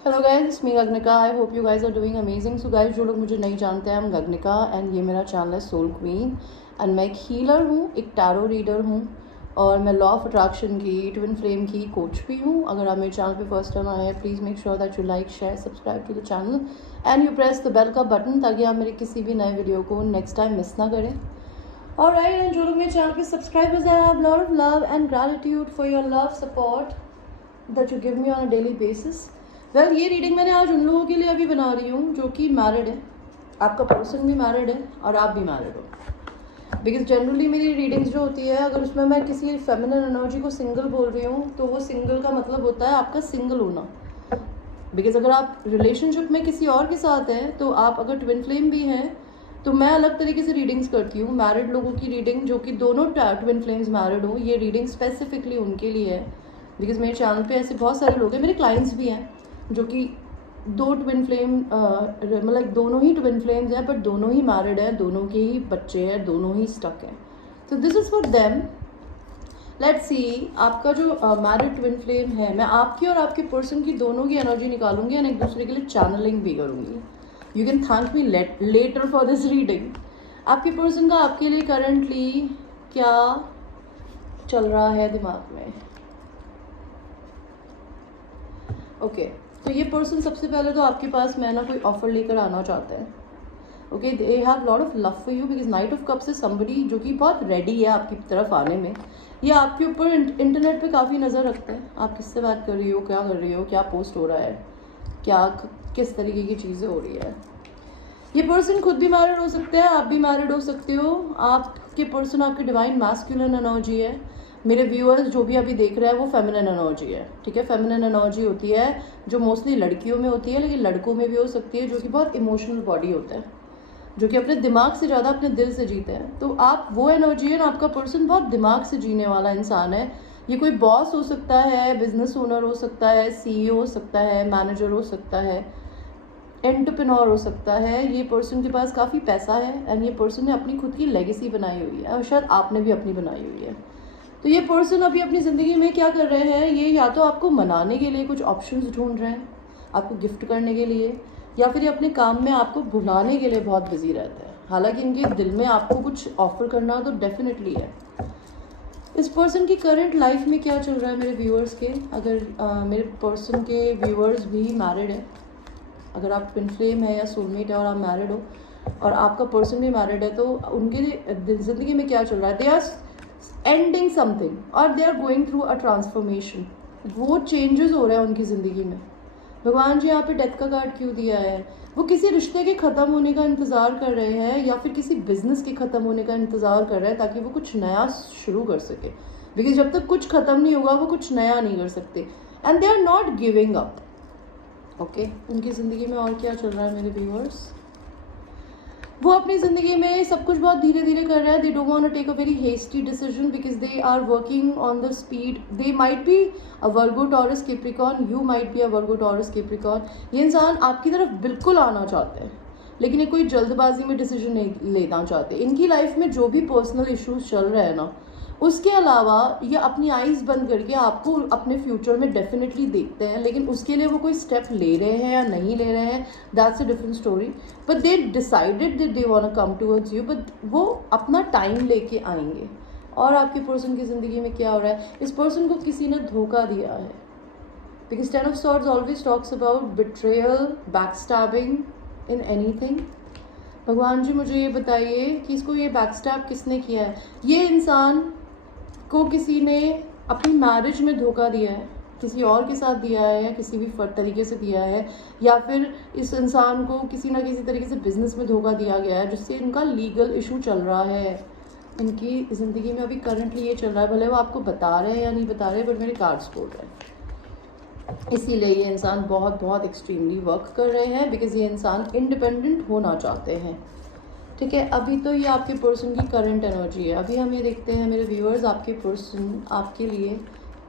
Hello guys, it's me Gaganika. I hope you guys are doing amazing. So guys, जो लोग मुझे नहीं जानते हैं, आई एम गगनिका एंड ये मेरा चैनल है सोल क्वीन। एंड मैं एक हीलर हूँ, एक टैरो रीडर हूँ और मैं लॉ ऑफ अट्रैक्शन की, ट्विन फ्लेम की कोच भी हूँ। अगर आप मेरे चैनल पे फर्स्ट टाइम आए हैं, please make sure that you like, share, subscribe to the channel and you press the bell का बटन, ताकि आप मेरे किसी भी नए वीडियो को नेक्स्ट टाइम मिस ना करें। ऑलराइट, एंड जो लोग मेरे चैनल पे सब्सक्राइबर्स हैं, I have lot of love and gratitude for your love support that you give me on a daily basis. Well, ये रीडिंग मैंने आज उन लोगों के लिए अभी बना रही हूँ जो कि मैरिड है। आपका पर्सन भी मैरिड है और आप भी मैरिड हो। बिकॉज जनरली मेरी रीडिंग्स जो होती है, अगर उसमें मैं किसी फेमिनिन एनर्जी को सिंगल बोल रही हूँ तो वो सिंगल का मतलब होता है आपका सिंगल होना। बिकॉज अगर आप रिलेशनशिप में किसी और के साथ हैं, तो आप अगर ट्विन फ्लेम भी हैं, तो मैं अलग तरीके से रीडिंग्स करती हूँ। मैरिड लोगों की रीडिंग, जो कि दोनों ट्विन फ्लेम्स मैरिड हो, ये रीडिंग स्पेसिफिकली उनके लिए है। बिकॉज मेरे चैनल पे ऐसे बहुत सारे लोग हैं, मेरे क्लाइंट्स भी हैं जो कि दो ट्विन फ्लेम, मतलब दोनों ही ट्विन फ्लेम्स हैं, बट दोनों ही मैरिड हैं, दोनों के ही बच्चे हैं, दोनों ही स्टक हैं। तो this is for them. Let's see, आपका जो मैरिड ट्विन फ्लेम है, मैं आपकी और आपके पर्सन की दोनों की एनर्जी निकालूंगी एंड एक दूसरे के लिए चैनलिंग भी करूंगी। You can thank me later for this reading. आपके पर्सन का आपके लिए करंटली क्या चल रहा है दिमाग में? ओके, तो ये पर्सन सबसे पहले तो आपके पास मैं ना कोई ऑफर लेकर आना चाहते हैं। Okay, they have lot of love for you because night of cups से समबडी जो कि बहुत रेडी है आपकी तरफ आने में। ये आपके ऊपर इंटरनेट पे काफ़ी नज़र रखते हैं, आप किससे बात कर रही हो, क्या कर रही हो, क्या पोस्ट हो रहा है, क्या किस तरीके की चीज़ें हो रही है। ये पर्सन खुद भी मैरिड हो सकते हैं, आप भी मैरिड हो सकते हो। आपके पर्सन आपकी डिवाइन मैस्कुलिन एनर्जी है। मेरे व्यूअर्स जो भी अभी देख रहे हैं वो फेमिनिन एनर्जी है, ठीक है। फेमिनिन एनर्जी होती है जो मोस्टली लड़कियों में होती है, लेकिन लड़कों में भी हो सकती है, जो कि बहुत इमोशनल बॉडी होता है, जो कि अपने दिमाग से ज़्यादा अपने दिल से जीते हैं। तो आप वो एनर्जी है ना, आपका पर्सन बहुत दिमाग से जीने वाला इंसान है। ये कोई बॉस हो सकता है, बिजनेस ओनर हो सकता है, सीईओ हो सकता है, मैनेजर हो सकता है, एंटरप्रेन्योर हो सकता है। ये पर्सन के पास काफ़ी पैसा है एंड ये पर्सन ने अपनी खुद की लेगेसी बनाई हुई है और शायद आपने भी अपनी बनाई हुई है। तो ये पर्सन अभी अपनी ज़िंदगी में क्या कर रहे हैं, ये या तो आपको मनाने के लिए कुछ ऑप्शंस ढूंढ रहे हैं, आपको गिफ्ट करने के लिए, या फिर ये अपने काम में आपको भुलाने के लिए बहुत बिजी रहते हैं। हालांकि इनके दिल में आपको कुछ ऑफर करना तो डेफिनेटली है। इस पर्सन की करंट लाइफ में क्या चल रहा है मेरे व्यूअर्स के? अगर मेरे पर्सन के व्यूअर्स भी मैरिड है, अगर आप ट्विन फ्लेम है या सोलमेट है और आप मैरिड हो और आपका पर्सन भी मैरिड है, तो उनके ज़िंदगी में क्या चल रहा है? दे आर एंडिंग समथिंग और they are going through a transformation. वो चेंजेस हो रहे हैं उनकी ज़िंदगी में। भगवान जी यहाँ पे डेथ का कार्ड क्यों दिया है? वो किसी रिश्ते के ख़त्म होने का इंतज़ार कर रहे हैं या फिर किसी बिजनेस के ख़त्म होने का इंतज़ार कर रहे हैं, ताकि वो कुछ नया शुरू कर सके। बिकॉज जब तक कुछ ख़त्म नहीं होगा वो कुछ नया नहीं कर सकते and they are not giving up. Okay, उनकी ज़िंदगी में और क्या चल रहा है मेरे व्यूअर्स? वो अपनी ज़िंदगी में सब कुछ बहुत धीरे धीरे कर रहे हैं। They don't want to take a very hasty decision because they are working on the speed. They might be a Virgo Taurus Capricorn, you might be a Virgo Taurus Capricorn. ये इंसान आपकी तरफ बिल्कुल आना चाहते हैं, लेकिन ये कोई जल्दबाजी में डिसीजन नहीं लेना चाहते। इनकी लाइफ में जो भी पर्सनल इश्यूज चल रहे हैं ना, उसके अलावा ये अपनी आइज़ बंद करके आपको अपने फ्यूचर में डेफिनेटली देखते हैं, लेकिन उसके लिए वो कोई स्टेप ले रहे हैं या नहीं ले रहे हैं, that's a different story. But they decided that they want to come towards you, but वो अपना टाइम लेके आएंगे। और आपके पर्सन की ज़िंदगी में क्या हो रहा है? इस पर्सन को किसी ने धोखा दिया है, because ten of swords always talks about betrayal, backstabbing in anything. भगवान जी मुझे ये बताइए कि इसको ये बैकस्टैब किसने किया है? ये इंसान को किसी ने अपनी मैरिज में धोखा दिया है, किसी और के साथ दिया है या किसी भी तरीके से दिया है, या फिर इस इंसान को किसी ना किसी तरीके से बिजनेस में धोखा दिया गया है, जिससे इनका लीगल इशू चल रहा है। इनकी ज़िंदगी में अभी करंटली ये चल रहा है, भले वो आपको बता रहे हैं या नहीं बता रहे, बट मेरे कार्ड्स बोल रहे हैं। इसीलिए ये इंसान बहुत बहुत एक्सट्रीमली वर्क कर रहे हैं बिकॉज ये इंसान इंडिपेंडेंट होना चाहते हैं, ठीक है। अभी तो ये आपके पर्सन की करंट एनर्जी है। अभी हम ये देखते हैं मेरे व्यूअर्स, आपके पर्सन आपके लिए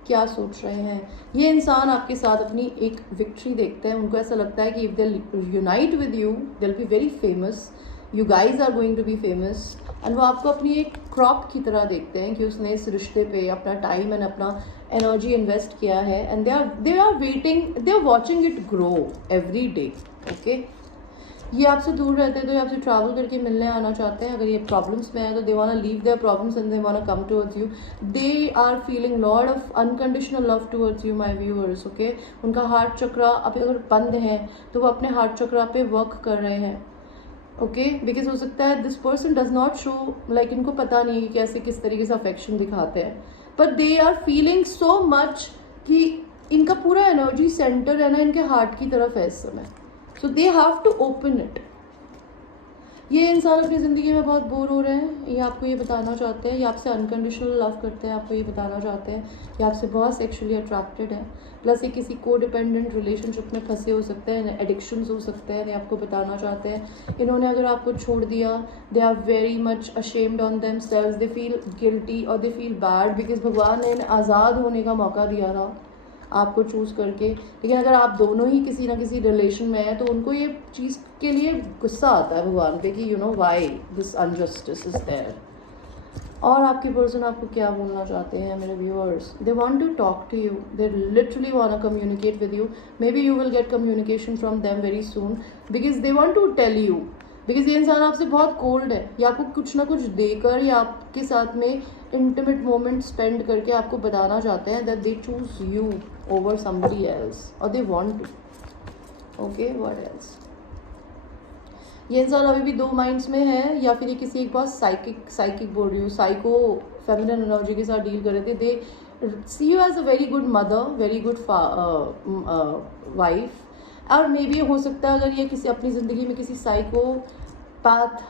क्या सोच रहे हैं। ये इंसान आपके साथ अपनी एक विक्ट्री देखते हैं, उनको ऐसा लगता है कि if they unite with you they will be very famous. You guys are going to be famous, and वो आपको अपनी एक क्रॉप की तरह देखते हैं कि उसने इस रिश्ते पे अपना टाइम एंड अपना एनर्जी इन्वेस्ट किया है, and they are waiting, they are watching it grow every day. Okay, ये आपसे दूर रहते हैं तो ये आपसे ट्रैवल करके मिलने आना चाहते हैं। अगर ये प्रॉब्लम्स में है तो they want to leave their problems and they want to come towards you. They are feeling lot of unconditional love towards you my viewers. Okay, उनका हार्ट चक्रा अब अगर बंद है तो वो अपने हार्ट चक्रा पे वर्क कर रहे हैं। ओके, बिकॉज हो सकता है this person does not show, like इनको पता नहीं कि कैसे किस तरीके से अफेक्शन दिखाते हैं, but they are feeling so much कि इनका पूरा एनर्जी सेंटर है ना इनके हार्ट की तरफ है इस समय। So they have to open it. ये इंसान अपनी ज़िंदगी में बहुत बोर हो रहे हैं, ये आपको ये बताना चाहते हैं, ये आपसे अनकंडीशनल लव करते हैं, आपको ये बताना चाहते हैं, ये आपसे बहुत सेक्सुअली अट्रैक्टेड है, प्लस ये किसी को डिपेंडेंट रिलेशनशिप में फंसे हो सकते हैं, एडिक्शंस हो सकते हैं, ये आपको बताना चाहते हैं। इन्होंने अगर आपको छोड़ दिया, they are very much ashamed on themselves, they feel guilty और दे फील बैड, बिकॉज भगवान ने इन्हें आज़ाद होने का मौका दिया था आपको चूज़ करके। लेकिन अगर आप दोनों ही किसी ना किसी रिलेशन में हैं तो उनको ये चीज़ के लिए गुस्सा आता है भगवान पे कि you know why this injustice is there. और आपके पर्सन आपको क्या बोलना चाहते हैं मेरे viewers? They want to talk to you, they literally want to communicate with you. Maybe you will get communication from them very soon, because they want to tell you, because ये इंसान आपसे बहुत cold है, या आपको कुछ ना कुछ देकर या आपके साथ में इंटीमेट मोमेंट स्पेंड करके आपको बताना चाहते हैं that they choose you over somebody else, और they want to. Okay, what else? ये इंसान अभी भी दो माइंड्स में है, या फिर ये किसी एक बहुत साइकिक बोल रही हूँ, साइको फेमिनिन एनर्जी के साथ डील कर रहे थे। They see you as a very good mother, very good wife, और मे बी हो सकता है अगर ये किसी अपनी ज़िंदगी में किसी साइकोपैथ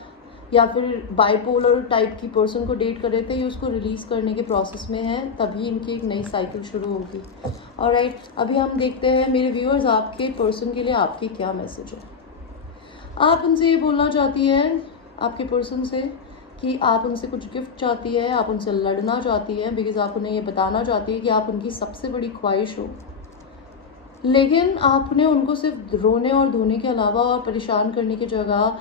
या फिर बाइपोलर टाइप की पर्सन को डेट कर रहे थे, ये उसको रिलीज़ करने के प्रोसेस में है, तभी इनकी एक नई साइकिल शुरू होगी। ऑलराइट, अभी हम देखते हैं मेरे व्यूअर्स आपके पर्सन के लिए आपकी क्या मैसेज है। आप उनसे ये बोलना चाहती हैं, आपके पर्सन से, कि आप उनसे कुछ गिफ्ट चाहती है, आप उनसे लड़ना चाहती है, बिकॉज आप उन्हें ये बताना चाहती है कि आप उनकी सबसे बड़ी ख्वाहिश हो, लेकिन आपने उनको सिर्फ रोने और धोने के अलावा और परेशान करने की जगह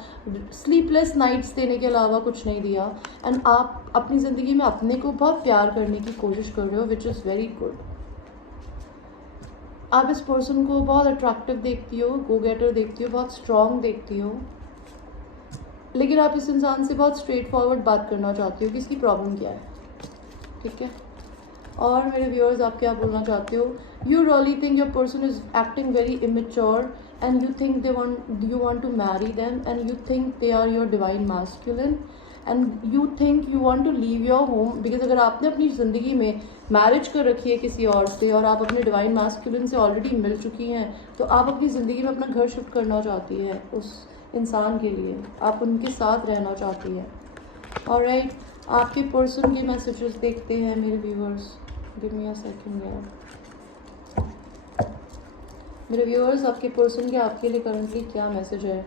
स्लीपलेस नाइट्स देने के अलावा कुछ नहीं दिया, एंड आप अपनी ज़िंदगी में अपने को बहुत प्यार करने की कोशिश कर रहे हो, विच इज़ वेरी गुड। आप इस पर्सन को बहुत अट्रैक्टिव देखती हो, गो गेटर देखती हो, बहुत स्ट्रॉन्ग देखती हो, लेकिन आप इस इंसान से बहुत स्ट्रेट फॉरवर्ड बात करना चाहती हो कि इसकी प्रॉब्लम क्या है। ठीक है, और मेरे व्यूअर्स आप क्या बोलना चाहते हो? You really think your person is acting very immature, and you think you want to marry them, and you think they are your divine masculine, and you think you want to leave your home, because अगर आपने अपनी ज़िंदगी में marriage कर रखी है किसी और से और आप अपने डिवाइन मैस्कुलिन से ऑलरेडी मिल चुकी हैं, तो आप अपनी ज़िंदगी में अपना घर शिफ्ट करना चाहती है उस इंसान के लिए, आप उनके साथ रहना चाहती है। ऑलराइट, आपके पर्सन के मैसेजेस देखते हैं मेरे viewers. Give me a second यार। मेरे व्यूअर्स आपके पर्सन के आपके लिए करंटली क्या मैसेज है?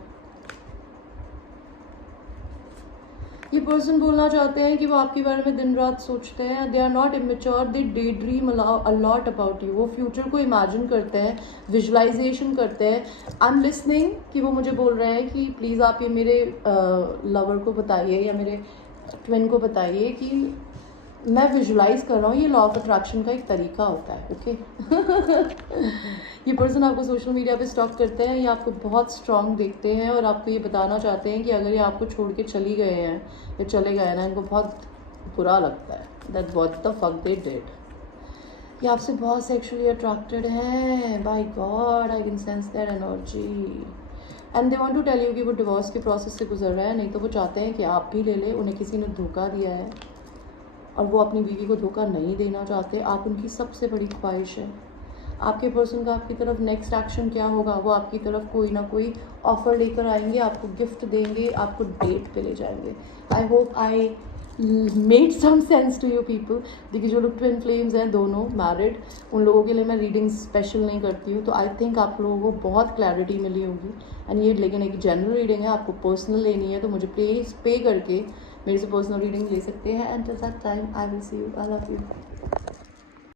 ये पर्सन बोलना चाहते हैं कि वो आपके बारे में दिन रात सोचते हैं, they are not immature, they daydream a lot about you, वो फ्यूचर को इमेजिन करते हैं, विजुलाइजेशन करते हैं। आई एम लिसनिंग कि वो मुझे बोल रहे हैं कि प्लीज़ आप ये मेरे लवर को बताइए या मेरे ट्विन को बताइए कि मैं विजुलाइज कर रहा हूँ, ये लॉ ऑफ अट्रैक्शन का एक तरीका होता है। ओके ये पर्सन आपको सोशल मीडिया पे स्टॉक करते हैं, ये आपको बहुत स्ट्रांग देखते हैं और आपको ये बताना चाहते हैं कि अगर ये आपको छोड़ के चली गए हैं या चले गए ना, इनको बहुत बुरा लगता है, that what the fuck they did. ये आपसे बहुत सेक्सुअली अट्रैक्टेड हैं, by god I can sense their energy, and they want to tell you कि वो डिवोर्स के प्रोसेस से गुजर रहा है, नहीं तो वो चाहते हैं कि आप भी ले लें। उन्हें किसी ने धोखा दिया है और वो अपनी बीवी को धोखा नहीं देना चाहते, आप उनकी सबसे बड़ी ख्वाहिश है। आपके पर्सन का आपकी तरफ नेक्स्ट एक्शन क्या होगा? वो आपकी तरफ कोई ना कोई ऑफ़र लेकर आएंगे, आपको गिफ्ट देंगे, आपको डेट पे ले जाएंगे। I hope I made some sense to you people. देखिए जो लोग ट्विन फ्लेम्स हैं, दोनों मैरिड, उन लोगों के लिए मैं रीडिंग स्पेशल नहीं करती हूँ, तो आई थिंक आप लोगों को बहुत क्लैरिटी मिली होगी। एंड ये लेकिन एक जनरल रीडिंग है, आपको पर्सनल लेनी है तो मुझे प्लीज़ पे करके मेरे से पर्सनल रीडिंग ले सकते हैं। And till that time I will see you, I love you.